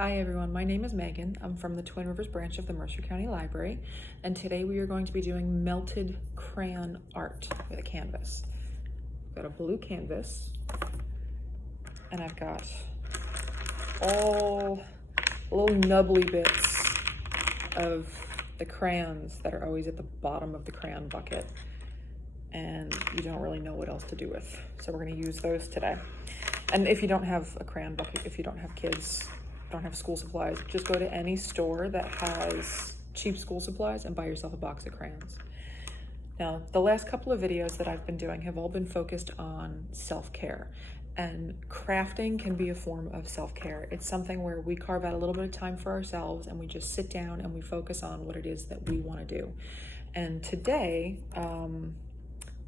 Hi everyone, my name is Megan. I'm from the Twin Rivers branch of the Mercer County Library, and today we are going to be doing melted crayon art with a canvas. I've got a blue canvas, and I've got all little nubbly bits of the crayons that are always at the bottom of the crayon bucket, and you don't really know what else to do with. So we're going to use those today. And if you don't have a crayon bucket, if you don't have kids, don't have school supplies, just go to any store that has cheap school supplies and buy yourself a box of crayons. Now, the last couple of videos that I've been doing have all been focused on self-care, and crafting can be a form of self-care. It's something where we carve out a little bit of time for ourselves and we just sit down and we focus on what it is that we want to do. And today,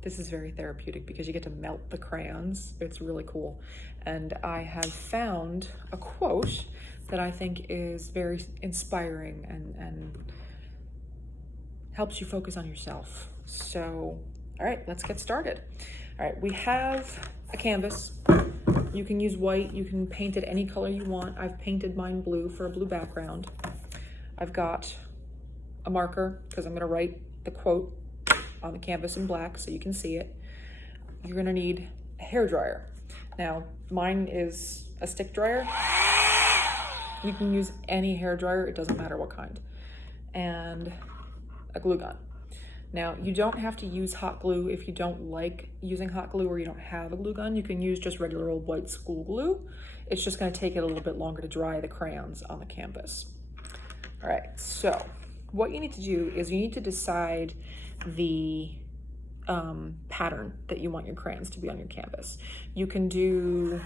this is very therapeutic because you get to melt the crayons. It's really cool. And I have found a quote that I think is very inspiring and helps you focus on yourself. So, all right, let's get started. All right, we have a canvas. You can use white, you can paint it any color you want. I've painted mine blue for a blue background. I've got a marker because I'm gonna write the quote on the canvas in black so you can see it. You're gonna need a hair dryer. Now, mine is a stick dryer. You can use any hair dryer, it doesn't matter what kind. And a glue gun. Now, you don't have to use hot glue if you don't like using hot glue or you don't have a glue gun. You can use just regular old white school glue. It's just gonna take it a little bit longer to dry the crayons on the canvas. All right, so what you need to do is you need to decide the pattern that you want your crayons to be on your canvas. You can do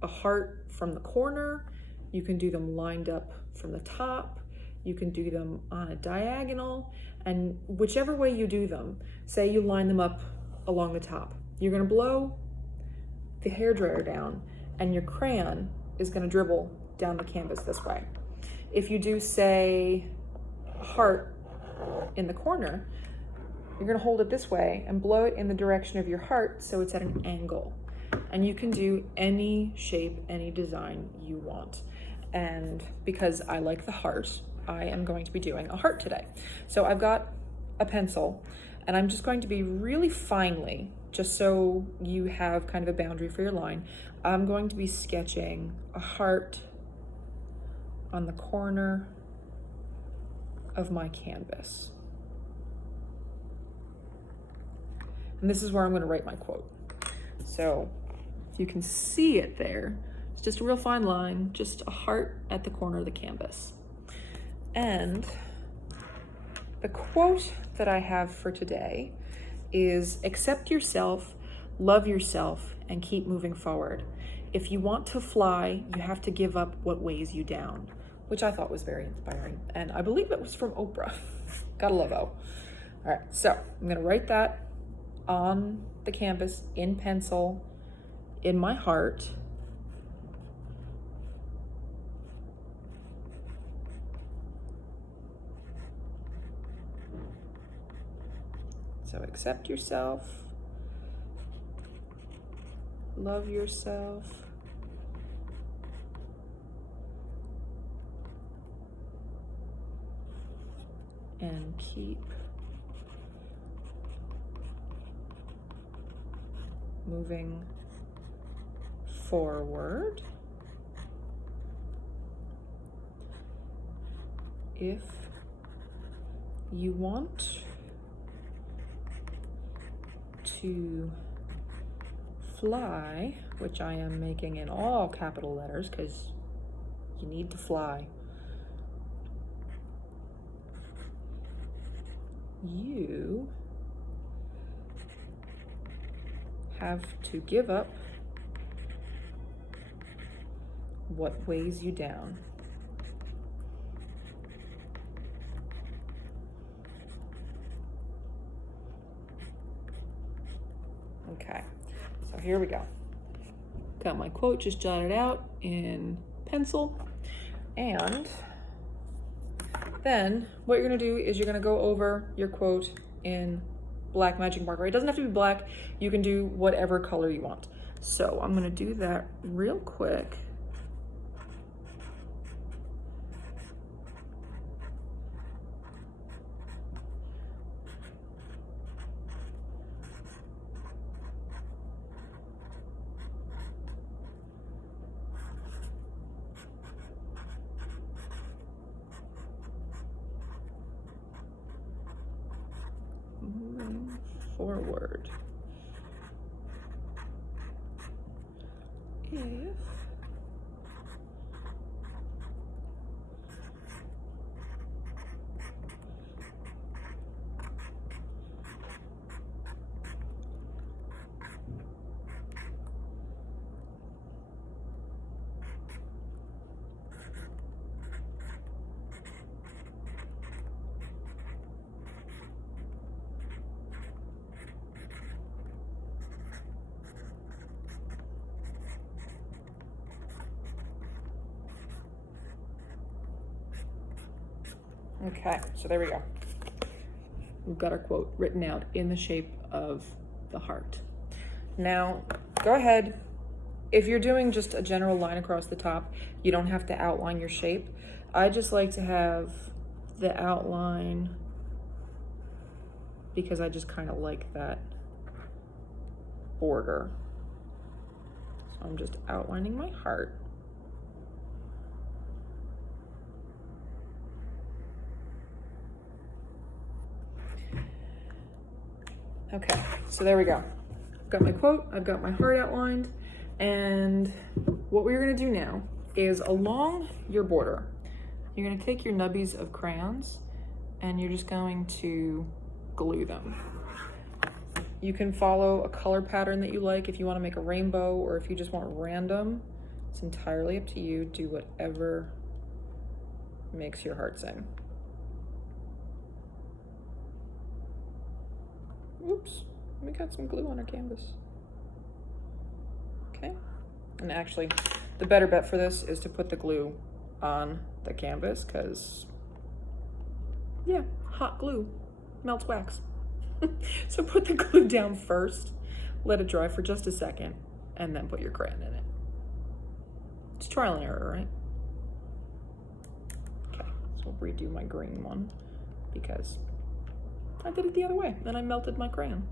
a heart from the corner, you can do them lined up from the top, you can do them on a diagonal, and whichever way you do them, say you line them up along the top, you're gonna blow the hairdryer down and your crayon is gonna dribble down the canvas this way. If you do, say, a heart in the corner, you're gonna hold it this way and blow it in the direction of your heart so it's at an angle. And you can do any shape, any design you want. And because I like the heart, I am going to be doing a heart today. So I've got a pencil and I'm just going to be really finely, just so you have kind of a boundary for your line, I'm going to be sketching a heart on the corner of my canvas. And this is where I'm going to write my quote. So you can see it there. It's just a real fine line, just a heart at the corner of the canvas. And the quote that I have for today is, accept yourself, love yourself, and keep moving forward. If you want to fly, you have to give up what weighs you down, which I thought was very inspiring. And I believe it was from Oprah. Gotta love O. All right, so I'm gonna write that on the canvas in pencil, in my heart. So accept yourself, love yourself, and keep moving forward. If you want to fly, which I am making in all capital letters because you need to fly, you have to give up what weighs you down. Okay, so here we go. Got my quote just jotted out in pencil, and then what you're gonna do is you're gonna go over your quote in black magic marker. It doesn't have to be black. You can do whatever color you want. So I'm gonna do that real quick. forward. If Okay, so there we go. We've got our quote written out in the shape of the heart. Now, go ahead. If you're doing just a general line across the top, you don't have to outline your shape. I just like to have the outline because I just kind of like that border. So I'm just outlining my heart. Okay, so there we go. I've got my quote, I've got my heart outlined, and what we're gonna do now is along your border, you're gonna take your nubbies of crayons and you're just going to glue them. You can follow a color pattern that you like if you wanna make a rainbow or if you just want random. It's entirely up to you. Do whatever makes your heart sing. Oops, we got some glue on our canvas. Okay, and actually, the better bet for this is to put the glue on the canvas because, yeah, hot glue melts wax. So put the glue down first, let it dry for just a second, and then put your crayon in it. It's trial and error, right? Okay, so we'll redo my green one because I did it the other way, then I melted my crayon.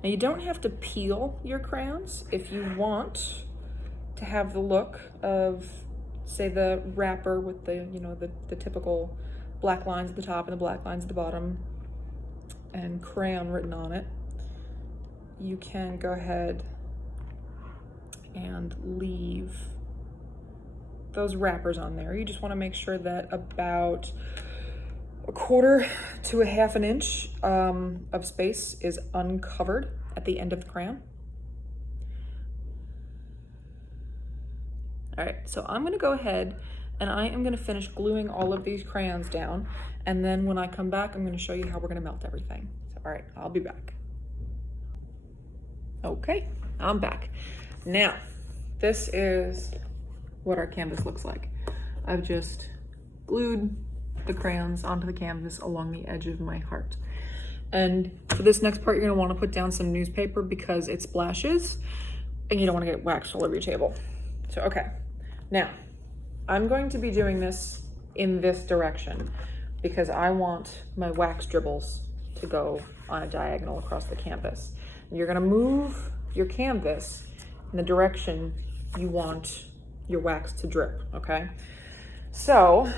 Now you don't have to peel your crayons if you want to have the look of, say, the wrapper with the, you know, the typical black lines at the top and the black lines at the bottom and crayon written on it. You can go ahead and leave those wrappers on there. You just want to make sure that about 1/4 to 1/2 inch of space is uncovered at the end of the crayon. All right, so I'm gonna go ahead and I am gonna finish gluing all of these crayons down, and then when I come back, I'm gonna show you how we're gonna melt everything. So, all right, I'll be back. Okay, I'm back. Now, this is what our canvas looks like. I've just glued the crayons onto the canvas along the edge of my heart. And for this next part, you're gonna wanna put down some newspaper because it splashes and you don't wanna get wax all over your table. So, okay, now I'm going to be doing this in this direction because I want my wax dribbles to go on a diagonal across the canvas. And you're gonna move your canvas in the direction you want your wax to drip, okay? So,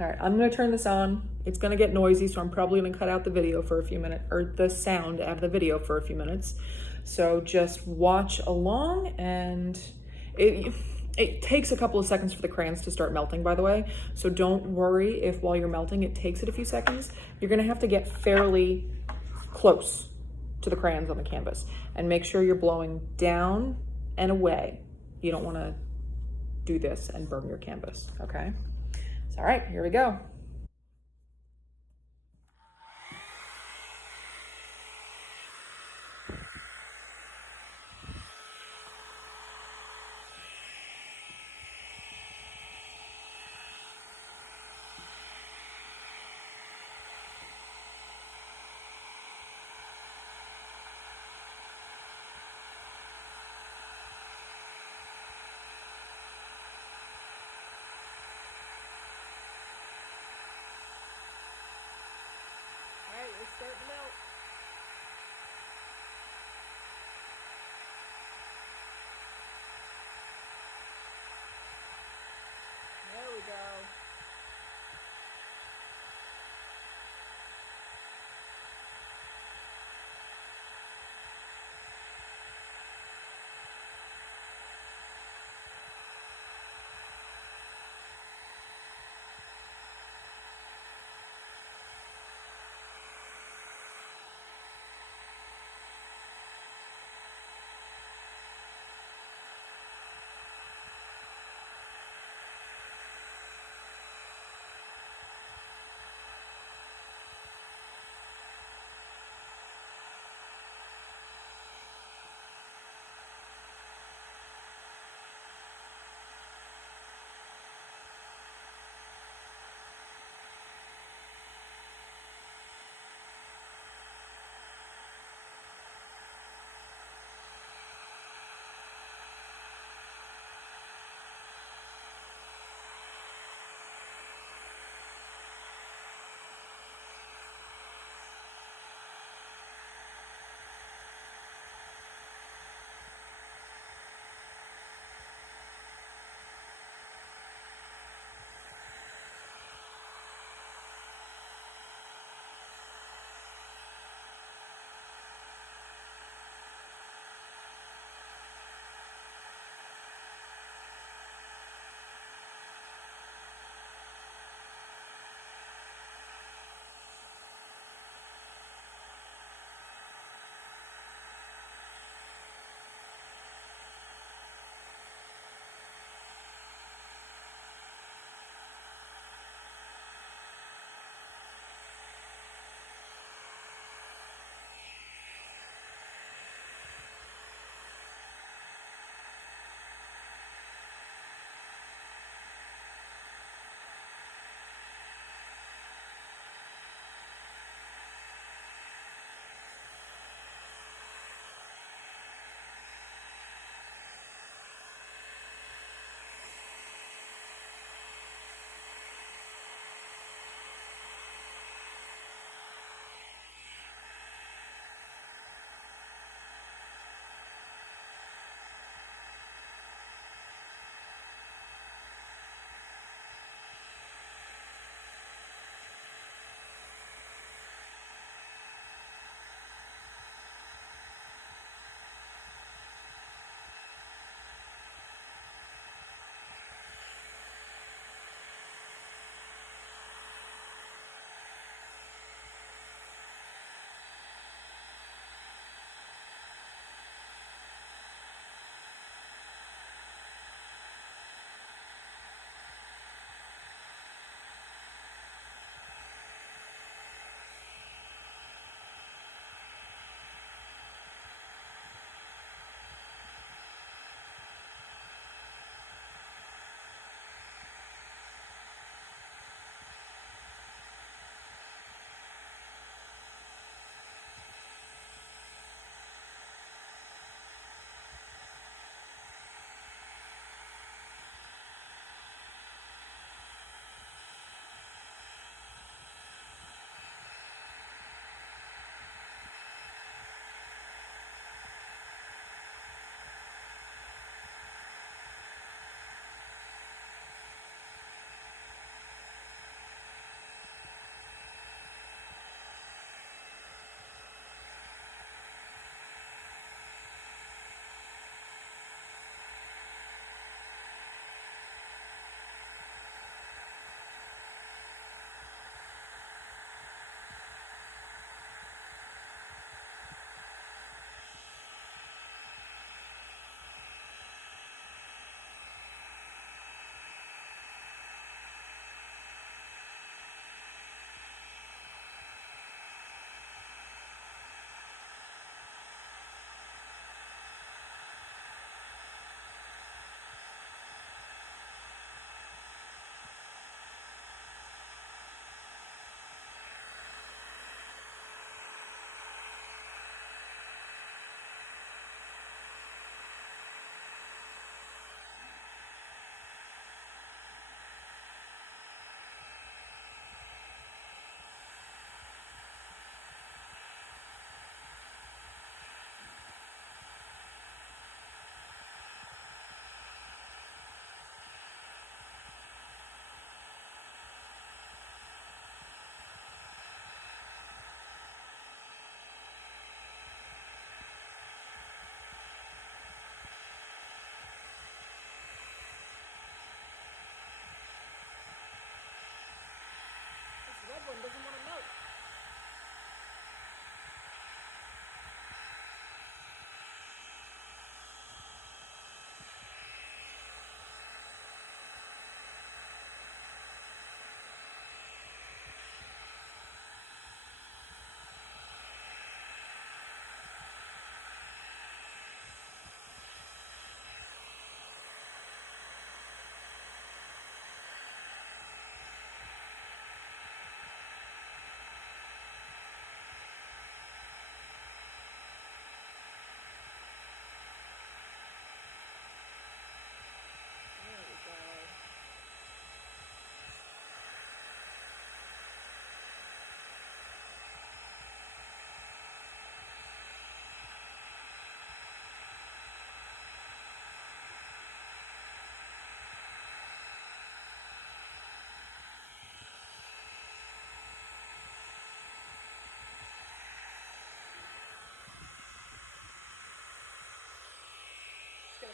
all right, I'm gonna turn this on. It's gonna get noisy, so I'm probably gonna cut out the video for a few minutes, or the sound out of the video for a few minutes. So just watch along, and it takes a couple of seconds for the crayons to start melting, by the way. So don't worry if while you're melting, it takes it a few seconds. You're gonna have to get fairly close to the crayons on the canvas and make sure you're blowing down and away. You don't wanna do this and burn your canvas, okay? So, all right, here we go.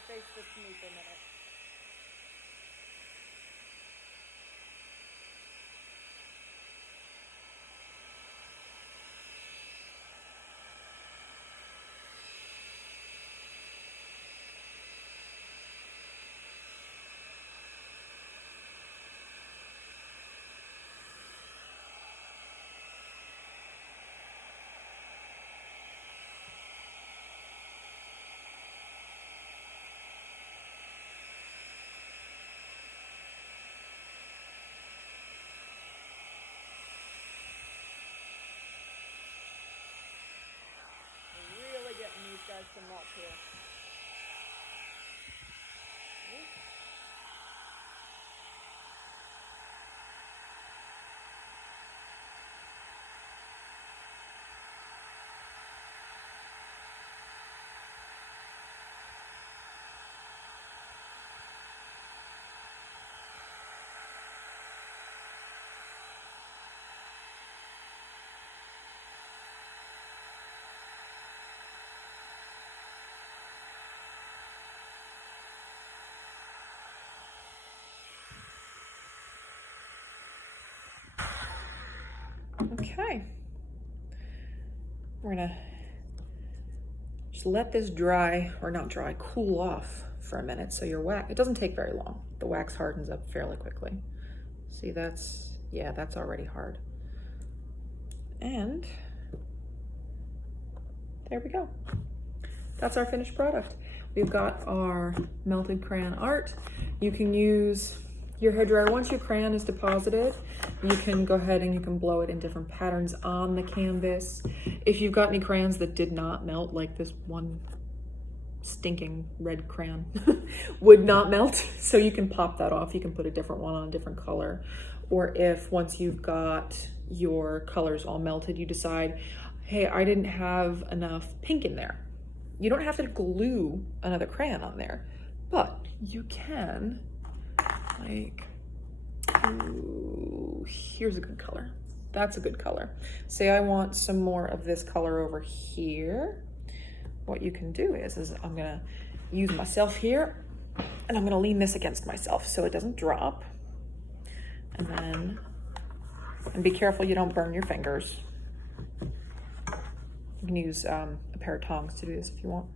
face this to me for a minute. Getting these guys to melt here. Okay, we're gonna just let this dry, or not dry, cool off for a minute. So your wax, it doesn't take very long. The wax hardens up fairly quickly. See, that's already hard. And there we go. That's our finished product. We've got our melted crayon art. You can use your hairdryer. Once your crayon is deposited, you can go ahead and you can blow it in different patterns on the canvas. If you've got any crayons that did not melt, like this one stinking red crayon would not melt, so you can pop that off. You can put a different one on a different color. Or if once you've got your colors all melted, you decide, hey, I didn't have enough pink in there. You don't have to glue another crayon on there, but you can, like, ooh, here's a good color. That's a good color. Say I want some more of this color over here. What you can do is I'm gonna use myself here, and I'm gonna lean this against myself so it doesn't drop. And be careful you don't burn your fingers. You can use a pair of tongs to do this if you want.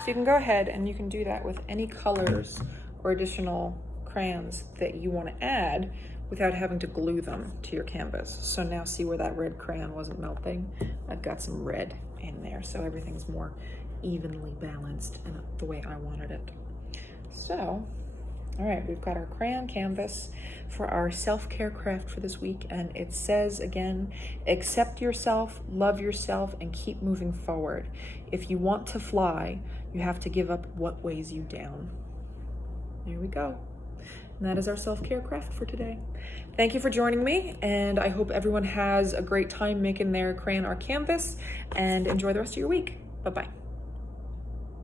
So you can go ahead and you can do that with any colors or additional crayons that you want to add without having to glue them to your canvas. So now see where that red crayon wasn't melting? I've got some red in there, so everything's more evenly balanced and the way I wanted it. So, all right, we've got our crayon canvas for our self-care craft for this week, and it says again, accept yourself, love yourself, and keep moving forward. If you want to fly, you have to give up what weighs you down. There we go. And that is our self-care craft for today. Thank you for joining me, and I hope everyone has a great time making their crayon art canvas, and enjoy the rest of your week. Bye-bye.